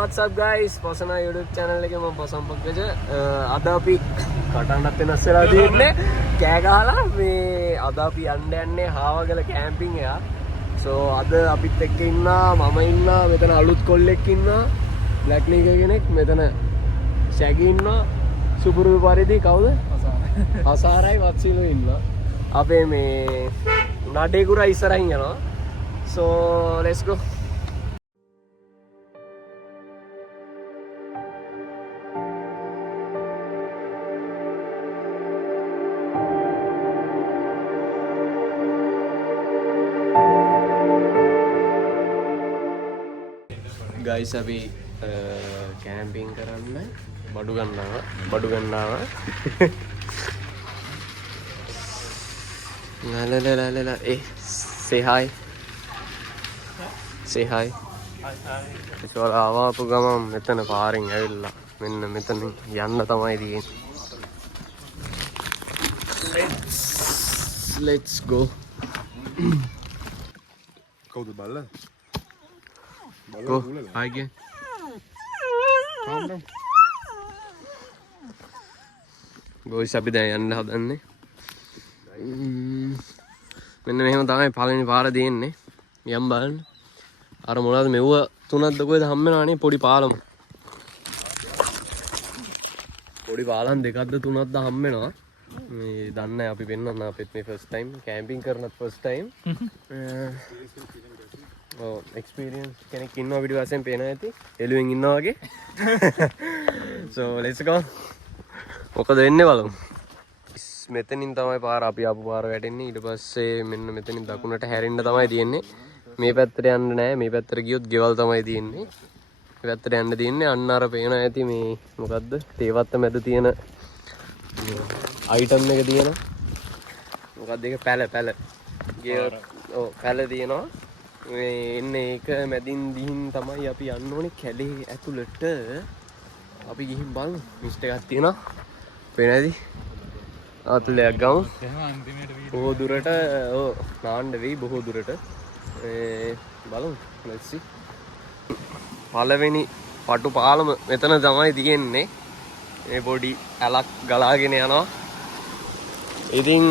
What's up guys? Posana YouTube channel එකේ මම පොසම් පක්කජ අද අපි කටහඬක් වෙනස් වෙලා තියෙන්නේ කෑ ගහලා මේ අද අපි යන්නේ හාවගල කැම්පින් එක. So අද අපිත් එක්ක ඉන්නා මම ඉන්නා මෙතන අලුත් කොල්ලෙක් ඉන්නා බ්ලැක් ලීග කෙනෙක් මෙතන ශැගි ඉන්නා සුපුරු පරිදි කවුද? අසාරයි වත්සිලු ඉන්නවා. අපේ මේ නඩේ කුරා ඉස්සරහින් යනවා. So let's go. Guys, අපි කැම්පින් කරන්න බඩු ගන්නවා ලාලාලාලා say hi ඒකවල ආවාපු ගමන් මෙතන පාරෙන් ඇවිල්ලා මෙන්න මෙතන යන්න තමයි තියෙන්නේ. Let's go. කවුද බල්ලා? Go. Hi again. Boys අපි දැන් යන්න හදන්නේ. මෙන්න මෙහෙම තමයි පළවෙනි පාර දෙන්නේ. යම් බලන්න. අර මොනවද මෙව්ව තුනක්ද කොහෙද හම්බ වෙනවනේ පොඩි පාලම. පොඩි පාලම් දෙකක්ද තුනක්ද හම්බ වෙනවා. මේ දන්නේ අපි වෙන්නන්න අපිත් මේ first time camping කරනත් first time. Experience කෙනෙක් ඉන්නවා විඩියෝ වශයෙන් පේනවා ඇති එළුවෙන් ඉන්නවා වගේ. So let's go. මොකද වෙන්නේ බලමු. මෙතනින් තමයි පාර අපි ආපු පාර වැටෙන්නේ. ඊට පස්සේ මෙන්න මෙතනින් දකුණට හැරෙන්න තමයි තියෙන්නේ. මේ පැත්තට යන්න නෑ. මේ පැත්තට ගියොත් ගෙවල් තමයි තියෙන්නේ. මේ පැත්තට යන්න තියෙන්නේ අන්න අර පේනවා ඇති මේ මොකද්ද? තේවත්ත මැද තියෙන අයිටම් එක තියෙනවා. මොකද්ද ඒක පැල. ඔව් පැල තියෙනවා. මේ එන්නේ ඒක මැදින් දිහින් තමයි අපි යන්න ඕනේ කැලේ ඇතුළට. අපි ගිහින් බලමු. මිස්ට් එකක් තියෙනවා. පේන ඇති. ආතුලයක් ගමු. බොහෝ දුරට නාන්න වෙයි බොහෝ දුරට. බලමු. let's see. පළවෙනි පටු පාලම මෙතන තමයි තියෙන්නේ. මේ පොඩි ඇලක් ගලාගෙන යනවා. ඉතින්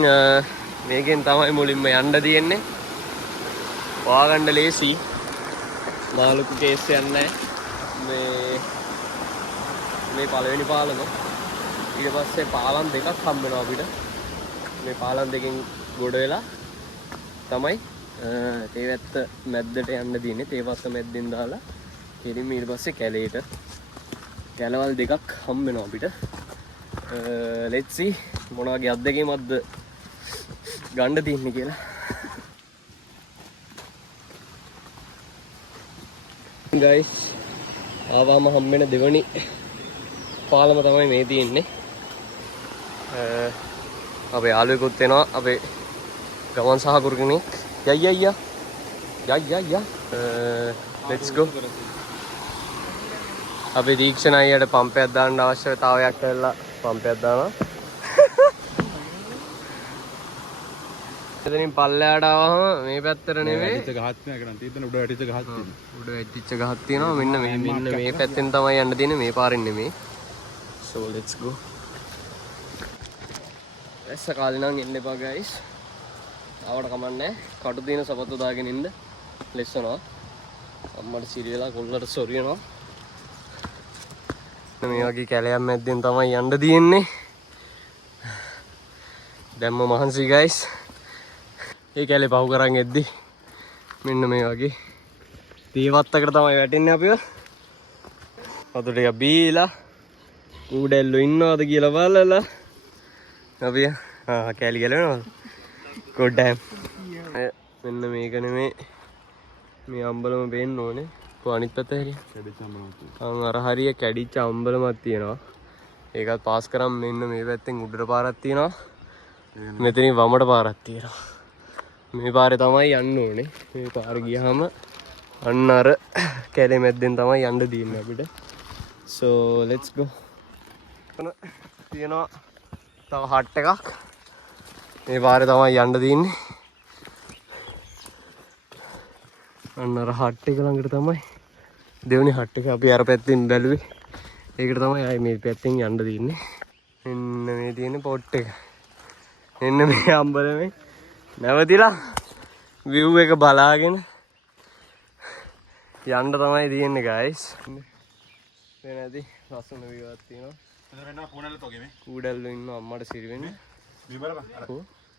මේකෙන් තමයි මුලින්ම යන්න තියෙන්නේ. වාගන්න ලේසි මාළුකු කේස් යන්නේ මේ පළවෙනි පාලම. ඊට පස්සේ පාලම් දෙකක් හම්බ වෙනවා අපිට. මේ පාලම් දෙකෙන් ගොඩ වෙලා තමයි තේවැත්ත මැද්දට යන්න දින්නේ. තේවැත්ත මැද්දෙන් දාලා ඉතින් ඊට පස්සේ කැලේට කැලවල් දෙකක් හම්බ වෙනවා අපිට. let's see මොන වගේ අත්දැකීමක්ද ගන්න තියන්නේ කියලා. Guys, ආවම හම්බෙන දෙවනි පාලම තමයි මේ තියෙන්නේ. අපේ යාළුවෙකුත් එනවා අපේ ගමන් සහකරු කෙනෙක්. යයියා let's go. අපි දීක්ෂණ අයියට පම්පයක් දාන්න අවශ්‍යතාවයක් කරලා පම්පයක් දානවා. එතනින් පල්ලෙහාට ආවම මේ පැත්තට නෙමෙයි ඉතින් ගහක් නෑ කරන් තියෙන උඩ වැටිච්ච ගහක් තියෙනවා. උඩ වැටිච්ච ගහක් තියෙනවා. මෙන්න මේ පැත්තෙන් තමයි යන්න තියෙන්නේ, මේ පාරෙන් නෙමෙයි. So let's go. ඇස්ස කාලේ නම් එන්න එපා guys. ආවට කමන්නේ. කටු දින සපත්තු දාගෙන ඉන්න. ලෙස්සනවා. අම්මට සිරි වෙලා කොල්ලට සොරි වෙනවා. මේ වගේ කැලයක් මැද්දෙන් තමයි යන්න තියෙන්නේ. දැම්ම මහන්සි guys. ඒ කැලේ පහු කරන් එද්දි මෙන්න මේ වගේ තීවත්තකට තමයි වැටෙන්නේ අපිව. වතුර ටික බීලා කූඩැල්ලෝ ඉන්නවද කියලා බලලා අපි කැලි ගලනවා. ගොඩ්ඩම්. මෙන්න මේක නෙමේ මේ අම්බලම පේන්න ඕනේ. කො අනිත් පැත්ත හැරිය. කැඩිච්ච අම්බලමක්. අර හරිය කැඩිච්ච අම්බලමක් තියෙනවා. ඒකත් පාස් කරන් මෙන්න මේ පැත්තෙන් උඩට පාරක් තියෙනවා. මෙතනින් වමට පාරක් තියෙනවා. මේ පාරේ තමයි යන්න ඕනේ. මේ පාරේ ගියාම අන්න අර කැලේ මැද්දෙන් තමයි යන්න දෙන්නේ අපිට. So let's go. තියෙනවා තව හට් එකක්. මේ පාරේ තමයි යන්න දෙන්නේ. අන්න අර හට් එක ළඟට තමයි දෙවෙනි හට් එක අපි අර පැත්තෙන් බැලුවේ. ඒකට තමයි ආයේ මේ පැත්තෙන් යන්න දෙන්නේ. මෙන්න මේ තියෙන පොට් එක. මෙන්න මේ අම්බලමේ නැවතිලා view එක බලාගෙන යන්න තමයි තියෙන්නේ guys. වෙනදී ලස්සන view එකක් තියෙනවා. කූඩැල්ලෝ ඉන්නවා අම්මට සිරි වෙන්නේ.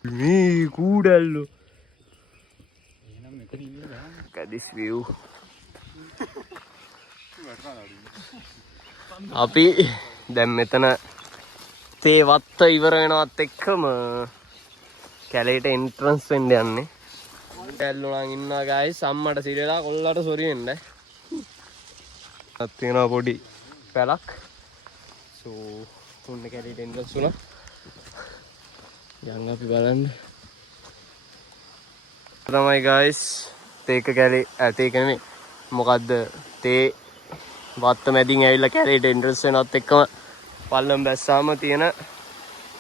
මේ කූඩැල්ලෝ. this view. අපි දැන් මෙතන තේ වත්ත ඉවර වෙනවත් එක්කම කැලේට එන්ට්‍රන්ස් වෙන්න යන්නේ. කැල්ලෝ නම් ඉන්නවා guys. අම්මට සිරි වෙලා කොල්ලට සොරි වෙන්න. අත් තියෙනවා පොඩි පැලක්. So උන්න කැලේට එන්ට්‍රන්ස් වුණා. යන් අපි බලන්න. තමයි guys තේක කැලේ තේක නෙමෙයි මොකද්ද තේ වත්ත මැදින් ඇවිල්ලා කැලේට එන්ට්‍රන්ස් වෙනවත් එක්කම පල්ලම් බැස්සාම තියෙන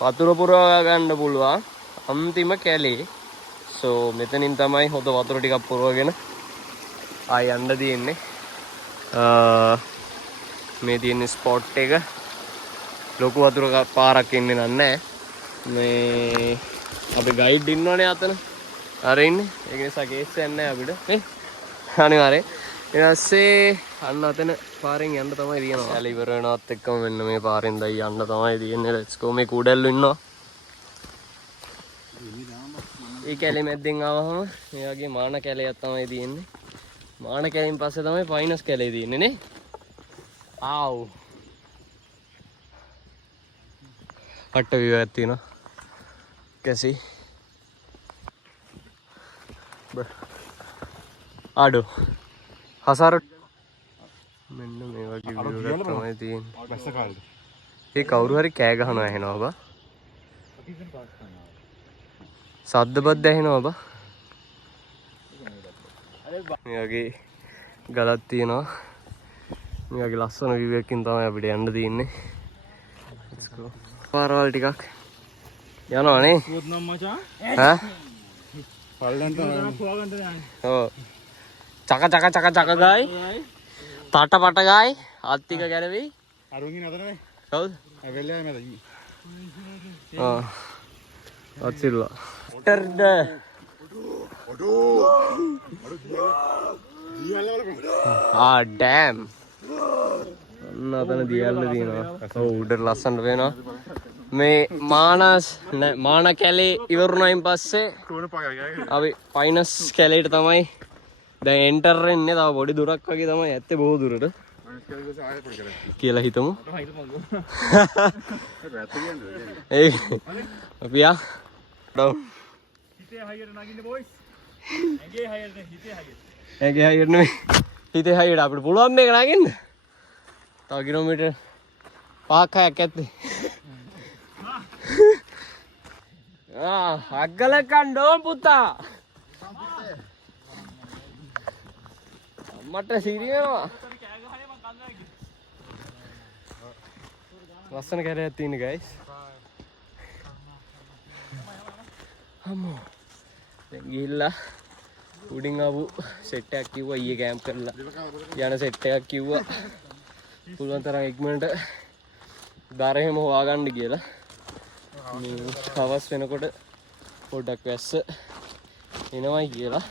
වතුර පුරවා ගන්න පුළුවන් අන්තිම කැලේ. So මෙතනින් තමයි හොද වතුර ටිකක් පුරවගෙන ආය යන්න තියෙන්නේ. මේ තියෙන ස්පොට් එක ලොකු වතුර පාරක් ඉන්නේ නැහැ. මේ අපි ගයිඩ් ඉන්නවනේ අතන. අර ඉන්නේ. ඒක නිසා කේස් එකක් නැහැ අපිට. නේ? අනිවාර්යෙන්. ඊට පස්සේ අන්න අතන පාරෙන් යන්න තමයි තියෙනවා. කැලේ ඉවර වෙනවත් එක්කම මෙන්න මේ පාරෙන් දැන් යන්න තමයි තියෙන්නේ. let's go. මේ කුඩැල්ලෝ ඉන්නවා. ඒ කැලේ මැද්දෙන් ආවම මේ වගේ මාන කැලයක් තමයි තියෙන්නේ. මාන කැලෙන් පස්සේ තමයි ෆයිනස් කැලේ තියෙන්නේ නේ. ආව්. අට view එකක් තියෙනවා. කැසි. ආඩෝ. හසාර මෙන්න මේ වගේ view එකක් තමයි තියෙන්නේ. බැස්ස කාලේද? ඒ කවුරු හරි කෑ ගහනවා ඇහෙනවා බා. සද්ද බද්ද ඇහෙනවා බා. මේ වගේ ගලක් තියෙනවා. මේ වගේ ලස්සන view එකකින් තමයි අපිට යන්න තියෙන්නේ. let's go. පාරවල් ටිකක් යනවා නේ. පුවත් නම් මචං. ඈ? පල්ලෙන් තමයි පුවාගන්න යන්නේ. ඔව්. චක චක චක චක ගායි. තාට පට ගායි. ආත්තික ගැලවෙයි. අරුන්ගේ නතරනේ. කවුද? ඇවිල්ලා මැද ඉන්නේ. ආ. අත්සිරුවා. ටර්ඩ. ආ ඩෑම්. අන්න අතන දියල්ල තියෙනවා. ඔව් උඩට ලස්සනට වෙනවා. මේ මාන කැලේ ඉවරුණයින් පස්සේ අපි ෆයිනස් කැලේට තමයි දැන් එන්ටර් වෙන්නේ. තව පොඩි දුරක් වගේ තමයි ඇත්තේ බොහෝ දුරට කියලා හිතමු. ඒ අපි ආ ඩවුන් හිතේ හයියට නගින්න බොයිස්. ඇගේ හයියට නෙවෙයි හිතේ හයියට. ඇගේ හයියට නෙවෙයි හිතේ හයියට අපිට පුළුවන් මේක නගින්න. තව කිලෝමීටර් 5ක් 6ක් ඇත්තේ. අග්ගල කණ්ඩෝ පුතා මට සිරි වෙනවා. ලස්සන කැලයක් තියෙන ගයිස්. අම්මෝ. දැන් ගිහිල්ලා උඩින් ආපු සෙට් එකක් කිව්වා ඊයේ කැම්ප් කරලා යන සෙට් එකක් කිව්වා. පුළුවන් තරම් ඉක්මනට දරෙම හොයාගන්න කියලා. මේ හවස් වෙනකොට පොඩ්ඩක් වැස්ස එනවයි කියලා.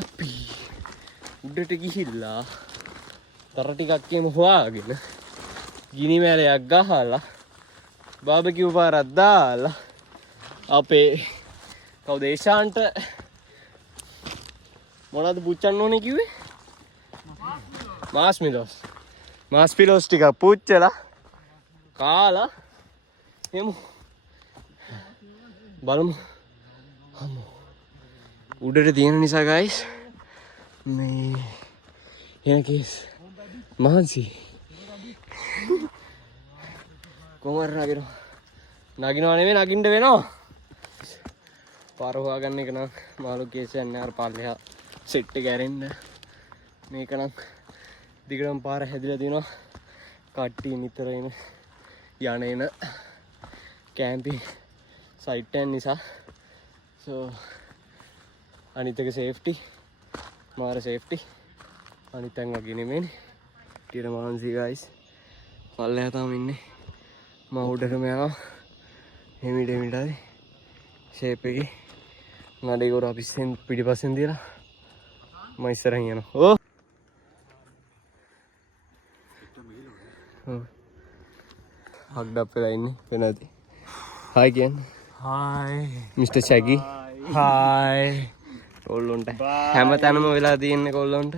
අපි උඩට ගිහිල්ලා දර ටිකක් එහෙම හොයාගෙන ගිනි මැලයක් ගහලා බාබකියු පාරක් දාලා අපේ කවුද ඒෂාන්ට මොනවද පුච්චන්න ඕනේ කිව්වේ? මාස්පිලෝස් ටිකක් පුච්චලා කාලා එමු බලමු. උඩට තියෙන නිසා ගයිස් මේ එන කේස් මහන්සි කොමර නගිනවා නෙමෙයි නගින්න වෙනවා. පාර හොයාගන්න එක නම් මාළු කේස් යන්නේ අර පල්ලෙහා සෙට් එක ඇරෙන්න. මේක නම් දිගටම පාර හැදිලා තියෙනවා. කට්ටිය නිතර එන යන කැම්පින් සයිට් එක නිසා. සෝ අනිත් එක සේෆ්ටි මාර සේෆ්ටි අනිත් එක වගේ නෙමෙයි. ඊට මහන්සි ගයිස් පල්ලෙහා තමයි ඉන්නේ. මම උඩටම යනවා. හිමිට හරි ෂේප් එකේ නඩේ ගොර අපිස්සෙන් පිටිපස්සෙන් තියලා මම ඉස්සරහින් යනවා. ඕ හග්ඩප් වෙලා ඉන්නේ වෙනදී. හායි කියන්නේ. හායි මිස්ටර් චැගි. හායි කොල්ලොන්ට හැමතැනම වෙලා තියෙන්නේ කොල්ලොන්ට.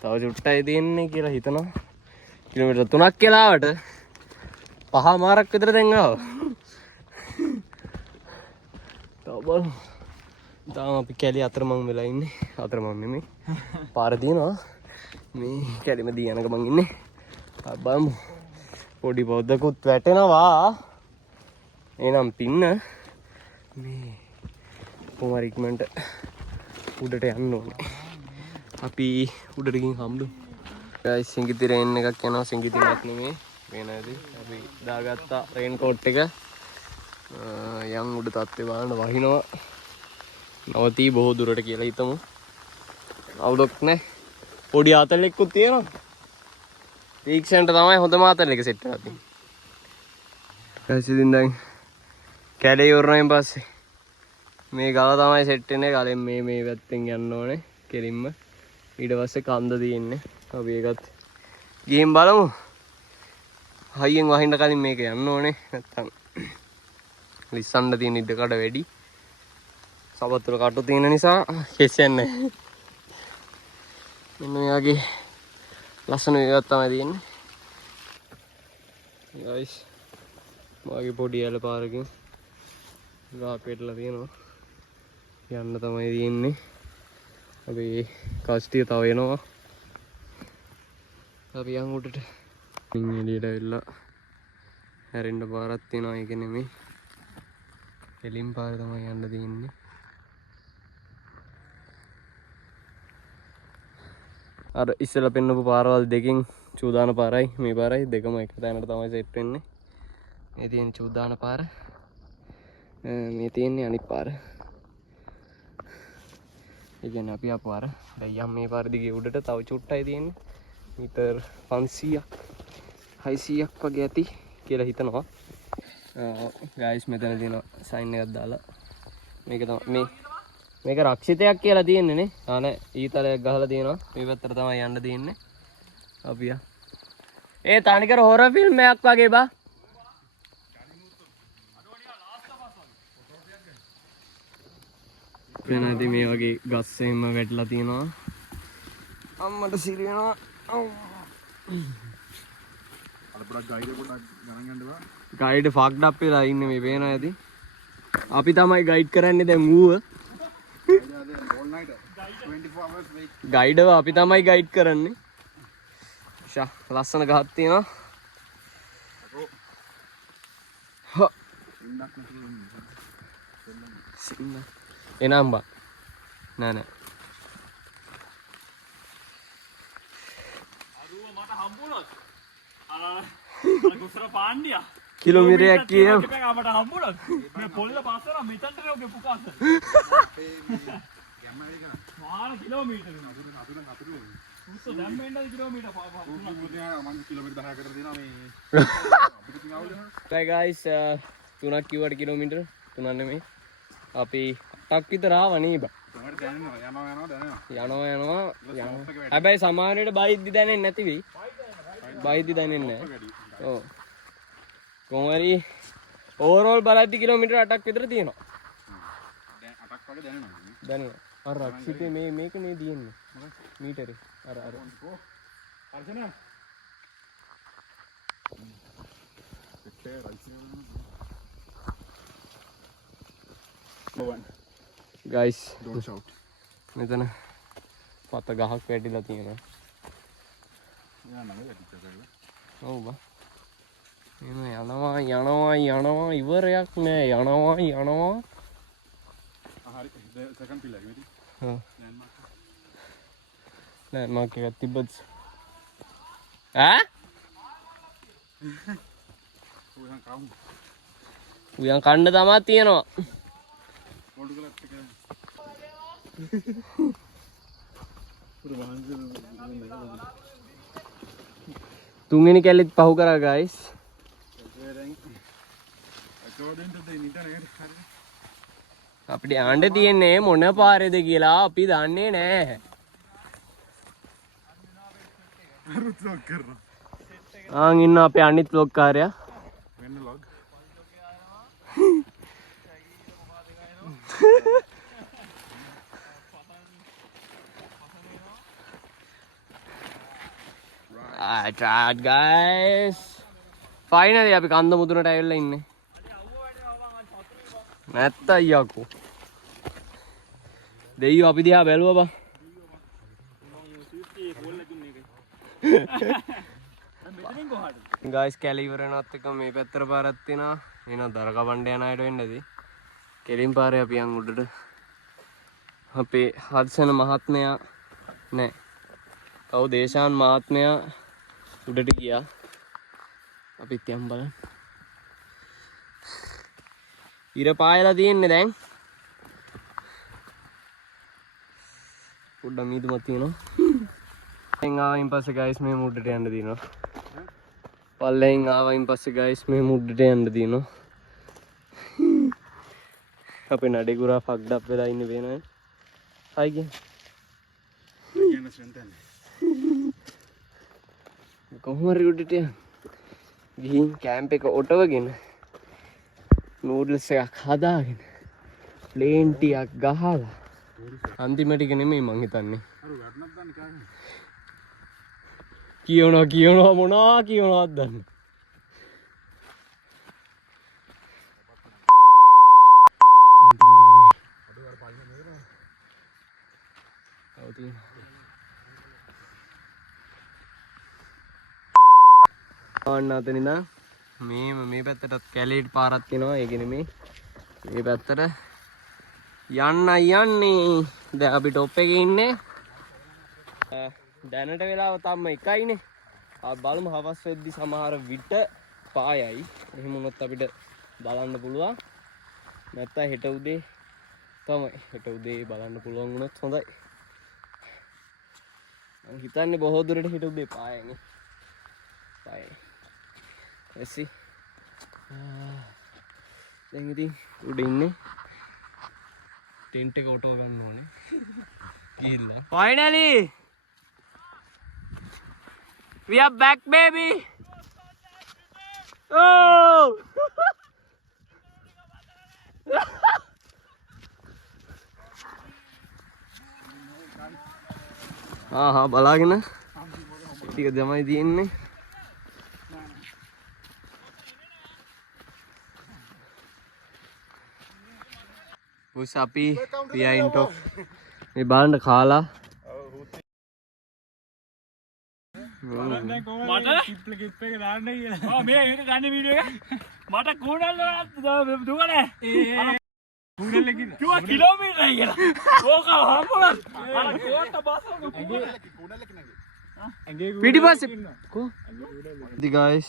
තව චුට්ටයි තියෙන්නේ කියලා හිතනවා. කිලෝමීටර් 3ක් කියලාවට 5 මාරක් විතර දැන් ආවා. බලමු. තාම අපි කැලේ අතරමං වෙලා ඉන්නේ. අතරමං නෙමෙයි. පාර තියෙනවා. මේ කැලෙම දියනක මං ඉන්නේ. බලමු. පොඩි පොද්දකුත් වැටෙනවා. එනම් පින්න මේ කොහොම ඉක්මනට උඩට යන්න ඕනේ. අපි උඩට ගිහින් හම්බුමු. ගයිස් සිංගිති රේන් එකක් යනවා. සිංගිතිමත් නෙමෙයි. වෙනදී අපි දාගත්ත රේන් කෝට් එක යම් උඩ තත්ත්වේ බලන්න වහිනවා. නවතී බොහෝ දුරට කියලා හිතමු. අවුලක් නැහැ. පොඩි ආතලෙක්කුත් තියෙනවා. තීක්ෂණට තමයි හොඳම ආතල් එක සෙට් කරලා තියෙන්නේ. ඊසින් දැන් කැලේ ඉවරනයින් පස්සේ මේ ගල තමයි සෙට් වෙන්නේ. ගලෙන් මේ පැත්තෙන් යන්න ඕනේ කෙලින්ම. ඊට පස්සේ කන්ද තියෙන්නේ. අපි ඒකත් ගිහින් බලමු. හයියෙන් වහින්න කලින් මේක යන්න ඕනේ. නැත්තම් ලිස්සන්න තියෙන ඉඩ කඩ වැඩි. සබතුල කටු තියෙන නිසා කෙසෙන්නේ නැහැ. මෙන්න මෙයාගේ ලස්සන වේගයක් තමයි තියෙන්නේ. ගයිස් මාගේ පොඩි ඇල පාරකින් ගා පෙටලා තියෙනවා. යන්න තමයි තියෙන්නේ. අපි කස්ටිය තව එනවා. අපි යන් උඩට එළියට ඇවිල්ලා හැරෙන්න පාරක් තියෙනවා. ඒක නෙමෙයි. එලින් පාර තමයි යන්න තියෙන්නේ. අර ඉස්සෙල්ලා පෙන්නපු පාරවල් දෙකෙන් චූදාන පාරයි මේ පාරයි දෙකම එක තැනට තමයි සෙට් වෙන්නේ. මේ තියෙන චූදාන පාර. මේ තියෙන්නේ අනිත් පාර. ඒ කියන්නේ අපි ආපු පාර. දැන් යම් මේ පාර දිගේ උඩට තව චුට්ටයි තියෙන්නේ. මීටර් 500ක් 600ක් වගේ ඇති කියලා හිතනවා. ගයිස් මෙතන තියෙන සයින් එකක් දාලා මේක තමයි මේක රක්ෂිතයක් කියලා තියෙන්නේ නේ. අනේ ඊතරයක් ගහලා තියෙනවා. මේ පැත්තට තමයි යන්න තියෙන්නේ. අපි ඒ තනිකර හොරර් ෆිල්ම් එකක් වගේ බා. වෙනදී මේ වගේ ගස් එහෙම වැටලා තියෙනවා. අම්මට සිරි වෙනවා. අර පොඩක් ගයිඩ් එක පොඩක් ගණන් ගන්න බා. ගයිඩ් ෆක්ඩ් අප් වෙලා ඉන්නේ මේ පේනවා ඇති. අපි තමයි ගයිඩ් කරන්නේ දැන් ඌව. ගයිඩව අපි තමයි ගයිඩ් කරන්නේ. ෂා ලස්සන ගහක් තියෙනවා. එනම් බා නෑ අරුව මට හම්බුණොත් ගොසර පාණ්ඩියා කිලෝමීටරයක් කියන අපට හම්බුණා මේ පොල්ල පස්සර මෙතනට ඔගේ පුකාස මාන කිලෝමීටර උස්ස දැන් මෙන්න කිලෝමීටර කිලෝමීටර් 10කට දෙනවා මේ Hi guys, 3ක් කිව්වට කිලෝමීටර 3ක් නෙමෙයි. අපි 8ක් විතර ආවා නේ බා. තමයි දැනෙනවා යනවා. හැබැයි සමහරවිට බයිද්දි දැනෙන්නේ නැති වෙයි. බයිද්දි දැනෙන්නේ නැහැ. ඔව්. කොහොම හරි ඕවරෝල් බලද්දි කිලෝමීටර 8ක් විතර තියෙනවා. දැන් 8ක් වගේ දැනෙනවා. දැනෙනවා. අර රක්ෂිතේ මේක නේ දියන්නේ. මීටරේ. අර අර්ජන guys don't shout මෙතන පත ගහක් වැටිලා තියෙනවා. ඔව් බා. එන යනවා ඉවරයක් නෑ යනවා. හරි second pillar එක හා නෑ මාක් එකක් තිබ්බත් උයන් කවුම් උයන් කන්න තමා තියෙනවා. මොඩු කලත් එක පුර වහන්සේ තුන්වෙනි කැලෙත් පහු කරා guys. according to the internet හරි අපිට යන්න තියෙන්නේ මොන පාරේද කියලා අපි දන්නේ නෑ. අරුත් ලොක් කරනවා ආන් ඉන්න අපේ අනිත් vlog කාර්යයා. වෙන්න ලොග් Alright guys. Finally අපි කන්ද මුදුනට ඇවිල්ලා ඉන්නේ. නැත්ත අයියකෝ. දෙයියෝ අපි දිහා බැලුවා බා. guys කැලේ ඉවර වෙනවත් එක මේ පැත්තට පාරක් තියෙනවා. එන දර කවණ්ඩ යන අයට වෙන්නදී. කෙලින් පාරේ අපි යන් උඩට. අපේ හර්ෂණ මහත්මයා නෑ. කවු දේශාන් මහත්මයා උඩට ගියා. අපිත් යම් බලන්න. ඉර පායලා තියෙන්නේ දැන්. පොඩ්ඩක් මීදුමක් තියෙනවා. දැන් ආවයින් පස්සේ guys මේ මුඩට යන්න දිනවා. පල්ලෙන් ආවයින් පස්සේ guys මේ මුඩට යන්න දිනවා. අපේ නඩේ ගුරා ෆක්ඩ් අප් වෙලා ඉන්නේ වෙනයි. හයි කිය. කියන සෙන්ටන් කොහොම හරි උඩට යන්න. ගිහින් කැම්ප් එක ඔටවගෙන නූඩල්ස් එකක් හදාගෙන ප්ලේන් ටිකක් ගහලා අන්තිම ටික නෙමෙයි මං හිතන්නේ. අර වටනක් ගන්න කාගෙන කියනවා මොනවා කියනවද දන්නේ. ආන්න අතන ඉඳන් මේ පැත්තටත් කැලේට පාරක් තියෙනවා. ඒක නෙමෙයි මේ පැත්තට යන්නේ. දැන් අපි টොප් එකේ ඉන්නේ. දැනට වෙලාව තම එකයිනේ. බලමු හවස් වෙද්දි සමහර විට පායයි. එහෙම වුණොත් අපිට බලන්න පුළුවන්. නැත්නම් හෙට උදේ තමයි. හෙට උදේ බලන්න පුළුවන් වුණොත් හොඳයි. මං හිතන්නේ බොහෝ දුරට හෙට උදේ පායන්නේ. පායයි. එසි. දැන් ඉතින් උඩ ඉන්නේ. ටෙන්ට් එක ඔටෝ ගන්න ඕනේ. ගිහිල්ලා. Finally we are back baby. Oh! බලාගෙන ටික තමයි තියෙන්නේ. බොස් අපි පියයින්ට මේ බලන්න කාලා මට කිප්ල කිප් එක දාන්න කියලා. ඔව් මේ ඊට ගන්න වීඩියෝ එක මට කූඩල් දුවනේ. කූඩල් එකකින් කිව්වා කිලෝමීටරයි කියලා. ඕක හම්බුණා. අර කෝට්ට බස් එක කූඩල් එක නැගේ. පිටිපස්සේ කෝ ඉතින් guys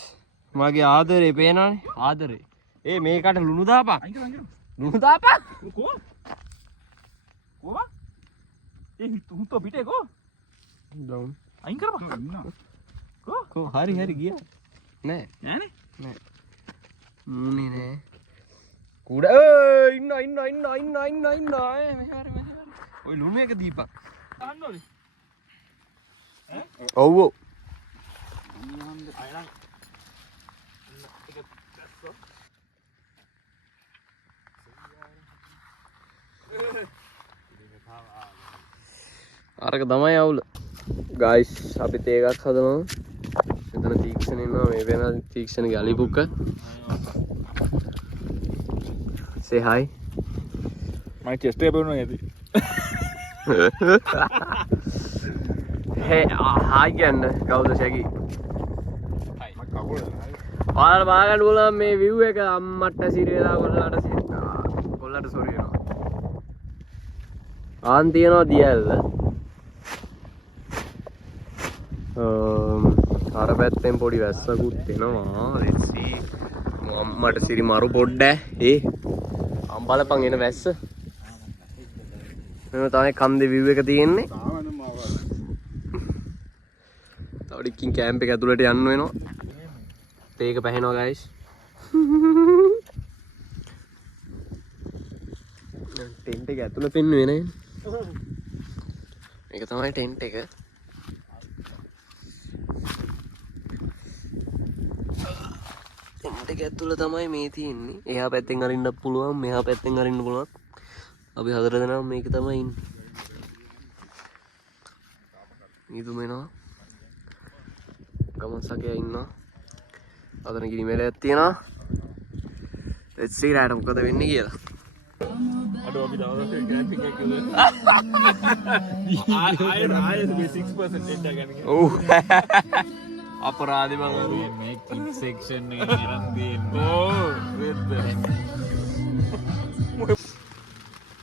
මගේ ආදරේ පේනවනේ ආදරේ ඒ මේකට ලුණු දාපන් ලුණු දාපන් කෝ ඒ තුන්තෝ පිටේ කෝ down අයින් කරපන් කෝ හරි ගියා නෑ නෑනේ නෑ මුනේ නෑ කුඩ ඉන්න මෙහාර ඔය ලුණු එක දීපන් අහන්න ඕනේ ඔව් ඔව් අරක තමයි අවුල ගයිස් අපි තේ එකක් හදනවා මෙතන තීක්ෂණ ඉන්නවා මේ වෙන තීක්ෂණගේ අලිපුක්ක say hi මම chest එක බලනවා ඇති hey hi කියන්න කවුද ශැකි hi මම කකුල ඔයාලා බාගන්න බලන්න මේ view එක අම්මට සිරියලා කොල්ලට සෝරි වෙනවා ආන් තියනවා දියල්ල අර පැත්තෙන් පොඩි වැස්සකුත් එනවා let's see අම්මට සිරි මරු පොඩ්ඩ ඒ අම්බලපන් එන වැස්ස මෙන්න තමයි කන්දේ view එක තියෙන්නේ තාවන මාව තවඩික්කින් කැම්ප් එක ඇතුළට යන්න වෙනවා තේක පැහෙනවා guys ටෙන්ට් එක ඇතුළේ පෙන්නුවේ නේ මේක තමයි ටෙන්ට් එක ටෙන්ට් එක ඇතුළේ තමයි මේ තියෙන්නේ එහා පැත්තෙන් අරින්න පුළුවන් මෙහා පැත්තෙන් අරින්න පුළුවන් අපි හතර දෙනා මේක තමයි ඉන්නේ ඊතු මෙනවා ගමන් සකයා ඉන්නවා අතන ගිනි මෙලයක් තියෙනවා let's see රාට මොකද වෙන්නේ කියලා අඩෝ අපි දවසක් කැම්පින් එකක් ගිහලා ආයෙ මේ 6% දෙන්න ගන්න ඔව් අපරාධි මම මේ කිඩ් සෙක්ෂන් එකේ නිරන් දෙන්නේ ඕ වෙද්ද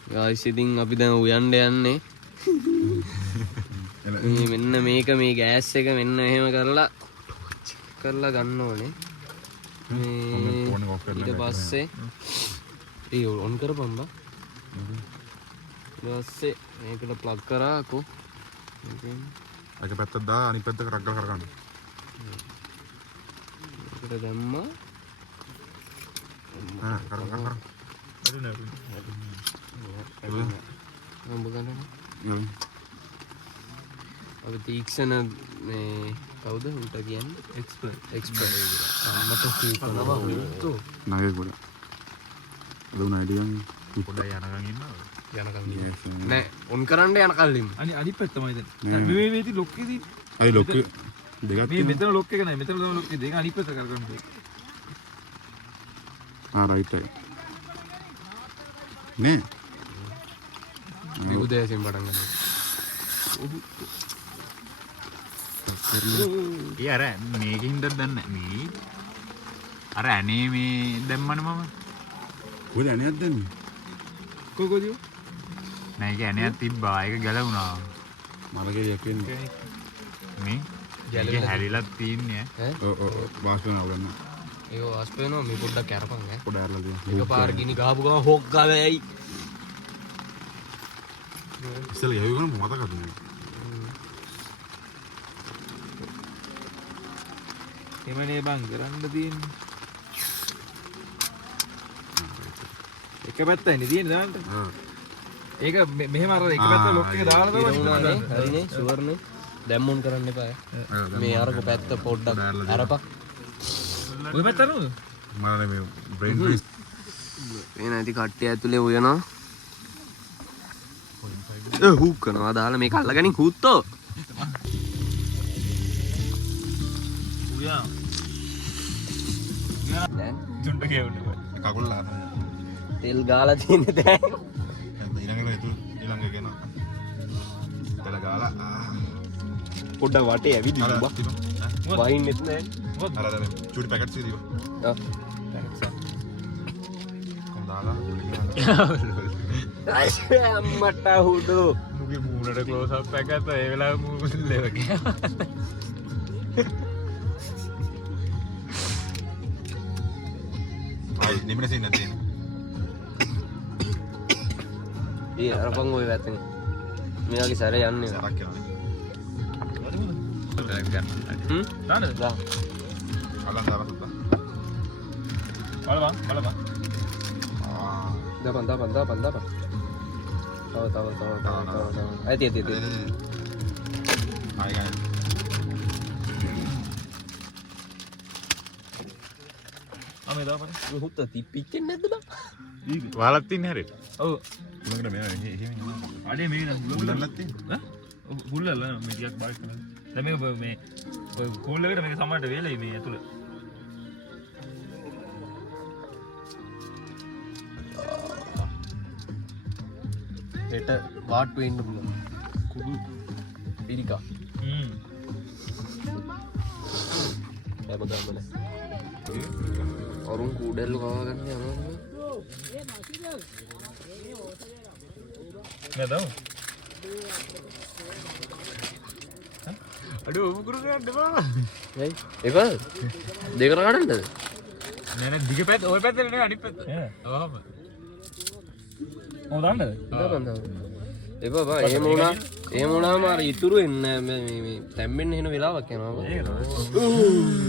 guys ඉතින් අපි දැන් උයන්න යන්නේ මෙන්න මේක මේ ගෑස් එක මෙන්න එහෙම කරලා ගන්න ඕනේ මේ ඊට පස්සේ ඒ ඔන් කරපන් බා ඊට පස්සේ මේකට ප්ලග් කරාකෝ අක පැත්තට දා අනිත් පැත්තට රග්ගල කරගන්න මේකට දැම්මා කර නම්බ ගන්න අපි තීක්ෂණ මේ කවුද උන්ට කියන්නේ එක්ස්පර්ට් අම්මට කීකනවා උන්තු නගේ ගොඩ දුන අයිඩියන් පොඩ යනකම් ඉන්නවා යනකම් නෑ ඔන් කරන්න යනකල් ඉන්න අනිත් පැත්ත තමයි දැන් මේ මේටි ලොක් එකේ අයි ලොක් දෙකක් මේ මෙතන ලොක් එක නෑ මෙතන තමයි ලොක් එක දෙක අනිත් පැත්ත කරගන්න රයිට් නේ විදුදේශයෙන් පටන් ගන්න ඒ අර මේකින්ද දන්නේ මේ අර අනේ මේ දැම්මන මම කොහෙද අනියක් දැන්නේ කොකෝද නෑ ඒක අනේක් තිබ්බා ඒක ගැලවුණා මලගේ යකින්නේ මේ ගැලේ හැලිලා තින්නේ ඔව් වාස්තුන අවුලන්න ඒක වාස් වෙනවා මේ පොඩ්ඩක් කරපන් ඈ පොඩ ඇරලා දෙන්න එක පාර ගිනි ගහපු ගමන් හොක්කා වෙයි ඉස්සෙල් යවිගම මතකද නේ එමනේ බං කරන්න තියෙන්නේ එක පැත්තයිනේ තියෙන්නේ දාන්න ඒක මෙහෙම අර එක පැත්ත ලොක් එක දාලා තමයි හරිනේ ෂුවර්නේ දැම්මොන් කරන්න එපා මේ අරක පැත්ත පොඩ්ඩක් අරපන් ඔය පැත්ත නේද මම මේ බ්‍රේන් ෆ්‍රීස් මේ නැති කට්ටිය ඇතුලේ උයනවා හුක් කරනවා දාලා මේක අල්ලගනින් හුත්තෝ උයා දැන් තුන්ට කියවන්න කකුල් ලාන තෙල් ගාලා තියෙන්නේ දැන් ඊළඟට ඊළඟ ගෙන තල ගාලා පොඩ්ඩක් වටේ ඇවිදින්න බා වයින්නෙත් නෑ අර චූටි පැකට්ස් දීපන් ඔව් කොහොමද දාලා අම්මට හුඩු මුගේ මූණට ක්ලෝස් අප් එකක් ගත්තා ඒ වෙලාවේ මූණ ලෙව ගියා. ආයි නිමින සීන් නැති ඒ අරපන් ඔය වැත්තෙන් මෙයාගේ සැර යන්නේ සරක් කරනවා දාන්නද? දා අලන් දාලා සුද්දා බලපන් බලපන්. දාපන් තව ඇති ආයි ගන්න අමේ දාපන්. හුත්ත තිප්පිච්චෙන්නේ නැද්ද බං? වාලක් තින්නේ හැරෙට. ඔව්. තුමකට මේ එහෙම අඩේ මේක නම් උල්ලන්නත් තියෙන්නේ ඈ? හුල්ලල මේ ටිකක් බාක් කරලා. දැන් මේක මේ ඔය කූල් එකට මේක සමහරට වේලයි මේ ඇතුළේ. හෙට වාට්ටු වෙන්න පුළුවන් කුඩු පිරිකා හැමදාම නෑ අරුන් කුඩල්ලු කවා ගන්න යනවා නේද? අඩෝ උමුකුරු ගන්න බා. ඇයි ඒක දෙකකට කඩන්නද නෑ නෑ දිග පැත්ත ඔය පැත්තට නේ අනිත් පැත්ත. ඔහම. ඔව් දාන්නද? දාපන් එපා බා එහෙම වුණාම අර ඉතුරු එන්නේ මේ තැම්බෙන්න එන වෙලාවක් යනවා ඒක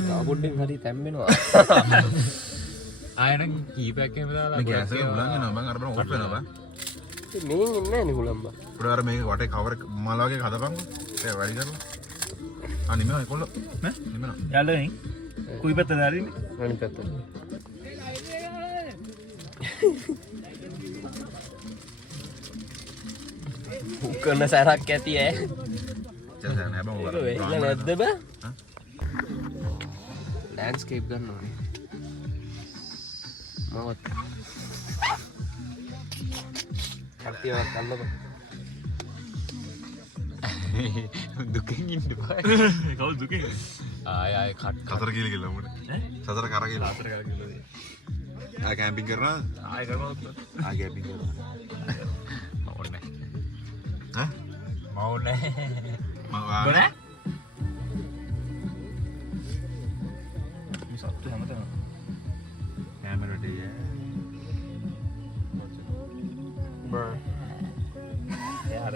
තා පොඩ්ඩෙන් හරි තැම්බෙනවා ආයෙනම් කීපයක් එහෙම දාලා මේ ගෑස් එක උලන් යනවා බං අර බං ඕට් වෙනවා බං මේන් ඉන්නේ නැහැ නේ හුලම්බා උඩ අර මේක වටේ කවර් මල වගේ හදපන්කෝ ඒක වැඩි කරලා නිමනවා කොල්ලෝ නේ නිමනවා යාළුවනේ කුයි පැත්තද හරින්නේ? අනිත් පැත්තට උකන්න සැරක් ඇති ඈ ජසන හැබැයි උගල වෙයිලා නැද්ද බෑ ලෑන්ඩ්ස්කේප් ගන්න ඕනේ මවත් කට්ටියවත් අල්ලපන් දුකෙන් ඉන්න බෑ. කවුද දුකෙන්? ආය කතර කියලා කියලා උඹට සතර කර කියලා හතර කර කිව්වද? ආ කැම්පින් කරනවා ආය කරනවා. ආ කැම්පින් කරනවා ඕනේ. ඈ ඕනේ. මම බෑ. මේ සත්තු හැමතැනම. කැමරට ය බර් යාර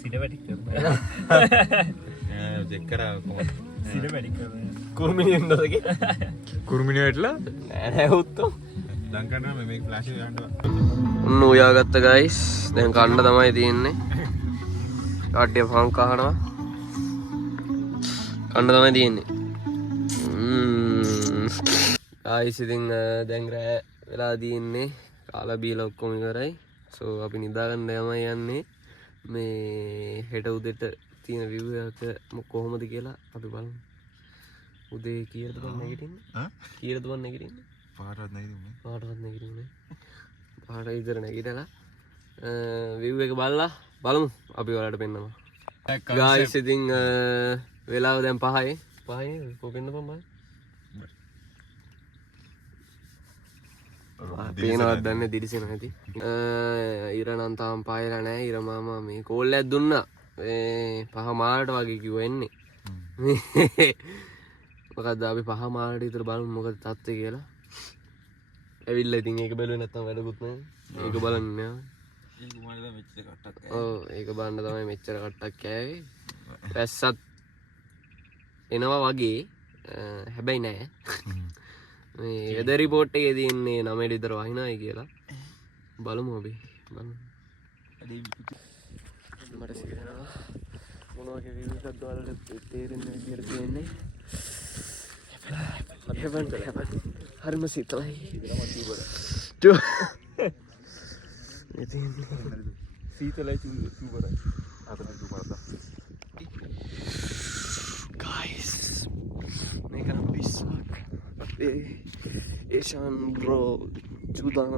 සිනමැටික් කරනවා. චෙක් කරා කොහොමද සිනමැටික් කරනවා. කුරුමිනිය ඉන්නදගේ කුරුමිනිය වැටලා නෑ නෑ උත්තෝ ලංකන්න මේ ෆ්ලෑෂ් එක ගන්නවා ඔන්න උයාගත්ත ගයිස් දැන් කන්න තමයි තියෙන්නේ කට්ටිය පහන් කහනවා කන්න තමයි තියෙන්නේ ආයිස් ඉතින් දැන් රෑ වෙලා තියෙන්නේ කාලා බීලා ඔක්කොම ඉවරයි සෝ අපි නිදාගන්න යමයි යන්නේ මේ හෙට උදේට තියෙන view එක කොහොමද කියලා අපි බලමු උදේ කීයටද බං නැගිටින්නේ ඈ කීයටද බං නැගිටින්නේ පාරවත් නැගිටින්නේ පාටවත් නැගිටින්නේ පාට ඉදර නැගිටලා view එක බලලා බලමු අපි ඔයාලට පෙන්නනවා ගායිස් ඉතින් වෙලාව දැන් 5යි කොහෙන්ද පම්මයි පේනවත් දන්නේ දිරිසෙන ඇති ඉර නම් තාම පායලා නැහැ ඉර මාමා මේ කෝල් එකක් දුන්නා මේ 5 මාලට වගේ කිව්වා එන්නේ මොකද අපි 5 මාලට විතර බලමු මොකද තත්ත්වය කියලා ඇවිල්ලා ඉතින් ඒක බැලුවේ නැත්තම් වැඩකුත් නැහැ ඒක බලන්න නෑ ඒක මොනවද මෙච්චර කට්ටක් ඔව් ඒක බලන්න තමයි මෙච්චර කට්ටක් කෑවේ වැස්සත් එනවා වගේ හැබැයි නෑ මේ වෙදර් රිපෝට් එකේ තියෙන්නේ 9 විතර වහිනවයි කියලා බලමු අපි බලමු මට සිතනවා මොනවා වගේ view එකක්ද ඔයාලට තේරෙන්නේ විදියට තියෙන්නේ හැබැයි හරිම සීතලයි ඉතින් සීතලයි චූබරයි අතන චූබරද guys මේක නම් පිස්සක් ඒෂාන් බ්‍රෝ චූදාන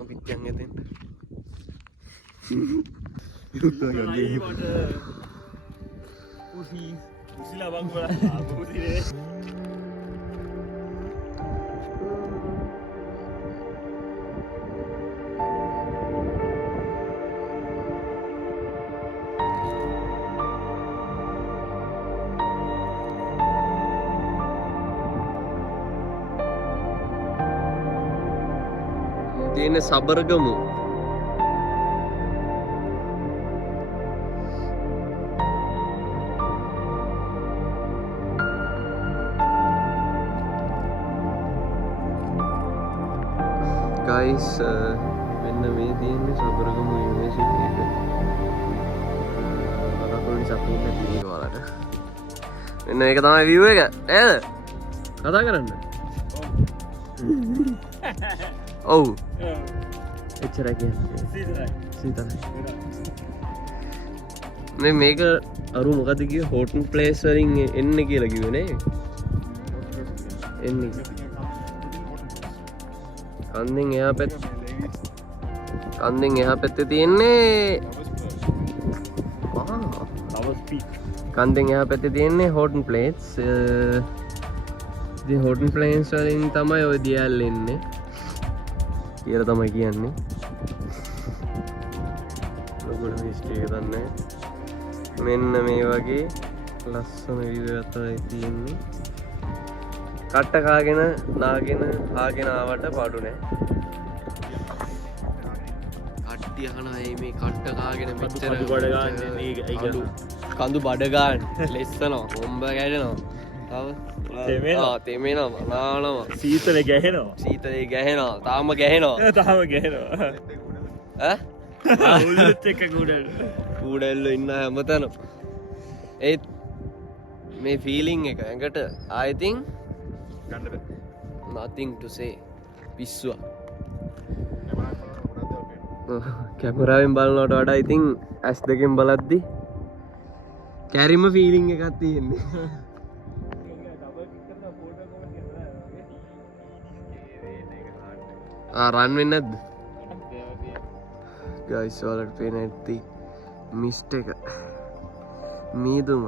අපිත් යන් එතෙන්ට උසිලා බං වල උසිලේ තියෙන සබරගමු. guys මෙන්න මේ තියෙන්නේ සබරගමු යුනිවර්සිටි එක. බලපොඩි සපෝට් එකක් තියෙනවා ඔයාලට. මෙන්න මේක තමයි view එක. නේද? කතා කරන්න. ඔව්. එච්චරයි කියන්නේ. සීතලයි. මේක අරු මොකද කිව්වේ හෝටල් ප්ලේස් වලින් එන්නේ කියලා කිව්වේ නේ. එන්නේ. කන්දෙන් එහා පැත්තේ තියෙන්නේ කන්දෙන් එහා පැත්තේ තියෙන්නේ හෝටල් ප්ලේස්. ඉතින් හෝටල් ප්ලේස් වලින් තමයි ඔය දියල් එන්නේ කියලා තමයි කියන්නේ. ඔයගොල්ලෝ මේ ස්ටේ එක දන්නේ. මෙන්න මේ වගේ ලස්සන view එකක් තමයි තියෙන්නේ. කට්ට කාගෙන නාගෙන ආගෙන ආවට පාඩු නෑ. කට්ටිය අහන අය මේ කට්ට කාගෙන මෙච්චර කඳු බඩ ගන්න ලෙස්සනවා හොම්බ ගැටෙනවා. තව තෙමෙනවා නානවා සීතලේ ගැහෙනවා. සීතලේ ගැහෙනවා තාම ගැහෙනවා. තාම ගැහෙනවා. ඈ උල්ලුත් එක කූඩෙල්ලෝ ඉන්න හැමතැනම. ඒත් මේ ෆීලිං එක ඇඟට I think nothing to say. පිස්සුවක්. කැමරාවෙන් බලනවට වඩා ඉතින් ඇස් දෙකෙන් බලද්දි කැරිම ෆීලිං එකක් තියෙන්නේ. රන් වෙන්නේ නැද්ද? ගයිස් ඔයාලට පේන ඇති මිස්ට් එක. මීදුම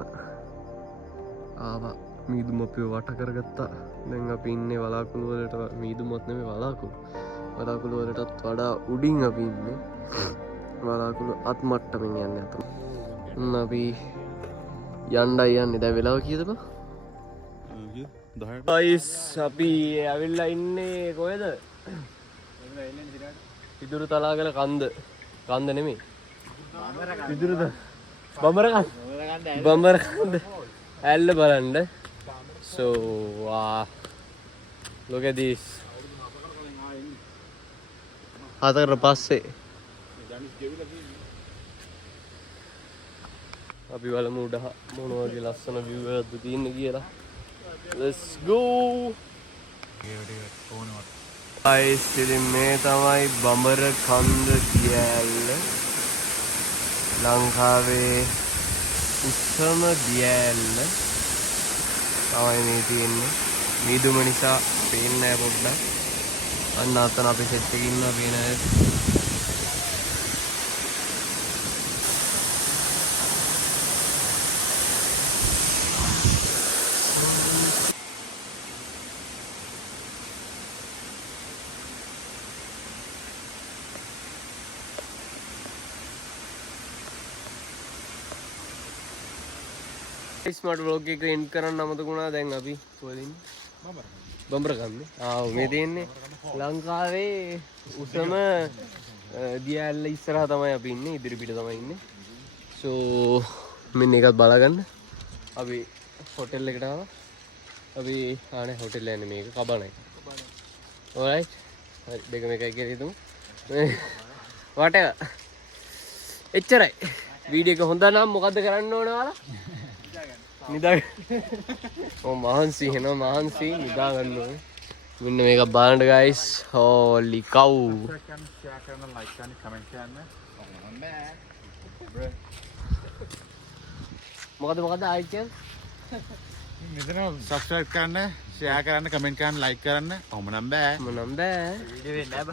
ආවා. මීදුම අපිව වට කරගත්තා. දැන් අපි ඉන්නේ වලාකුළු වලට මීදුමත් නෙමෙයි වලාකුළු. වලාකුළු වලටත් වඩා උඩින් අපි ඉන්නේ. වලාකුළු අත් මට්ටමින් යන්නේ අතන. අපි යන්නයි යන්නේ. දැන් වෙලාව කීයද බා? 10ට. ගයිස් අපි ඇවිල්ලා ඉන්නේ කොහෙද? පිදුරු තලාගල කන්ද. කන්ද නෙමෙයි. පිදුරුද? බඹර කන්ද. බඹර කන්ද. ඇල්ල බලන්න. So look at this. හතර පස්සේ අපි බලමු උඩ මොන වගේ ලස්සන view එකක්ද තියෙන්නේ කියලා. Let's go. guys ඉතින් මේ තමයි බඹර කන්ද දියැල්ල. ලංකාවේ උත්තම දියැල්ල තමයි මේ තියෙන්නේ. මීදුම නිසා පේන්නේ නැහැ පොඩ්ඩක්. අන්න අතන අපි සෙට් එකේ ඉන්නවා පේන අය. ස්මාර්ට් ව්ලොග් එක එන්ඩ් කරන්න අමතක වුණා. දැන් අපි කොහෙද ඉන්නේ? බඹර කන්දේ. මේ තියෙන්නේ ලංකාවේ උසම දියැල්ල ඉස්සරහා තමයි අපි ඉන්නේ. ඉදිරි පිට තමයි ඉන්නේ. So මෙන්න එකත් බලාගන්න. අපි හොටෙල් එකට ආවා. අපි ආනේ හොටෙල් යන්නේ මේක කබනයි. alright. හරි දෙකම එකයි කියලා හිතමු. whatever. එච්චරයි. වීඩියෝ එක හොඳ නම් මොකද්ද කරන්න ඕන ඔයාලා? නිදා මහන්සි වෙනවා මහන්සි නිදා ගන්න ඕනේ. මෙන්න මේක බලන්න guys. holy cow. share කරන්න like කරන්න comment කරන්න. මොකද ආයෙත් කියන්නේ? මෙතන subscribe කරන්න, share කරන්න, comment කරන්න, like කරන්න. ඔහොම නම් බෑ. මොනම් බෑ. වීඩියෝ වෙන්නේ නැහැ.